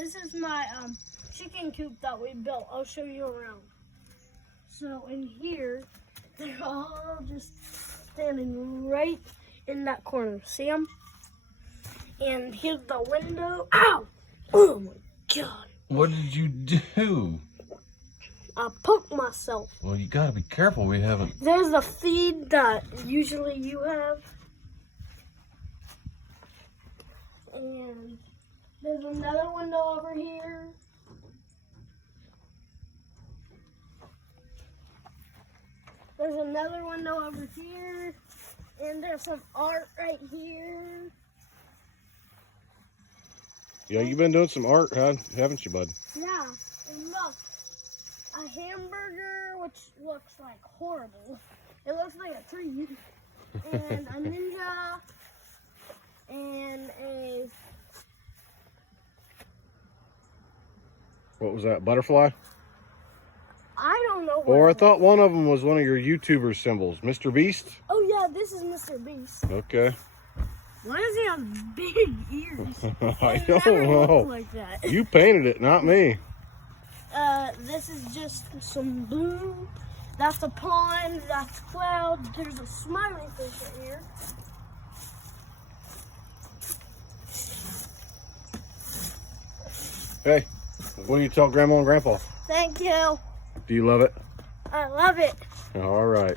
this is my chicken coop that we built. I'll show you around. So in here, they're all just standing right in that corner. See them? And here's the window. Ow! Oh my God. What did you do? I poked myself. Well, you gotta be careful. We haven't. There's the feed that usually you have. And there's another window over here. There's another window over here. And there's some art right here. Yeah, you've been doing some art, haven't you, bud? Yeah, and look. A hamburger, which looks like horrible. It looks like a tree. And a ninja. And a... What was that, butterfly? I don't know. Or I thought one of them was one of your YouTuber symbols. Mr. Beast? Oh yeah, this is Mr. Beast. Okay. Why does he have big ears? I It don't never know. looked like that. You painted it, not me. This is just some blue. That's a pond. That's clouds. There's a smiley fish right here. Hey, what do you tell Grandma and Grandpa? Thank you. Do you love it? I love it. All right.